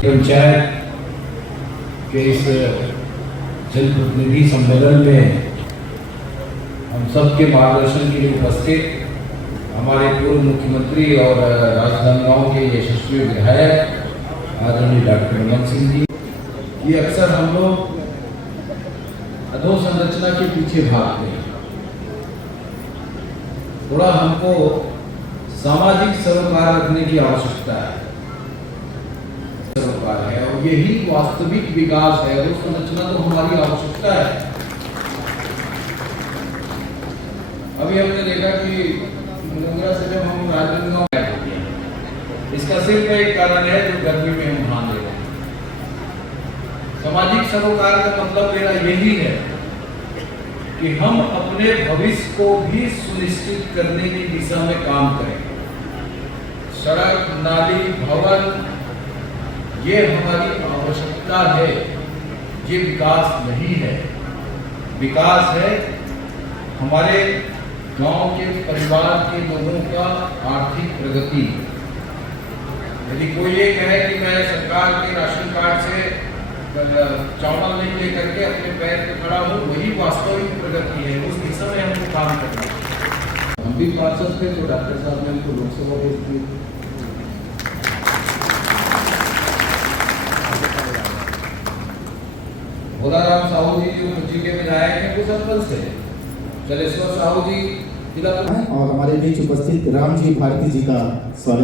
पंचायत के इस जनप्रतिनिधि सम्मेलन में हम सबके मार्गदर्शन के लिए उपस्थित हमारे पूर्व मुख्यमंत्री और राजनांदगांव के यशस्वी विधायक आदरणीय डॉक्टर रमन सिंह जी, ये अक्सर हम लोग अधोसंरचना के पीछे भागते हैं। थोड़ा हमको सामाजिक सरोकार रखने की आवश्यकता है, सरोकार है और यही वास्तविक विकास है। अधोसंरचना तो हमारी आवश्यकता है। अभी हमने देखा कि मुंगरा से जब हम राजनांदगांव गए, इसका सिर्फ एक कारण है जो गर्मी में हम ध्यान दे रहे हैं। सामाजिक सरोकार का मतलब मेरा यही है कि हम अपने भविष्य को भी सुनिश्चित करने की दिशा में काम करें। सड़क, नाली, भवन, ये हमारी आवश्यकता है, ये विकास नहीं है। विकास है हमारे गांव के परिवार के लोगों का आर्थिक प्रगति। यदि कोई ये कहे कि मैं सरकार के राशन कार्ड से चावल नहीं लेकर के अपने पैर पे खड़ा हूँ, वही वास्तविक प्रगति है। उस दिशा में हमको काम करना है। हम भी पार्षद थे तो डॉक्टर साहब ने हमको लोकसभा भेज दी। भोलाराम साहू जी जो कुची के विधायक हैं, वो सरपंच थे। जलेश्वर साहू जी और हमारे बीच उपस्थित राम जी भारती जी का स्वागत।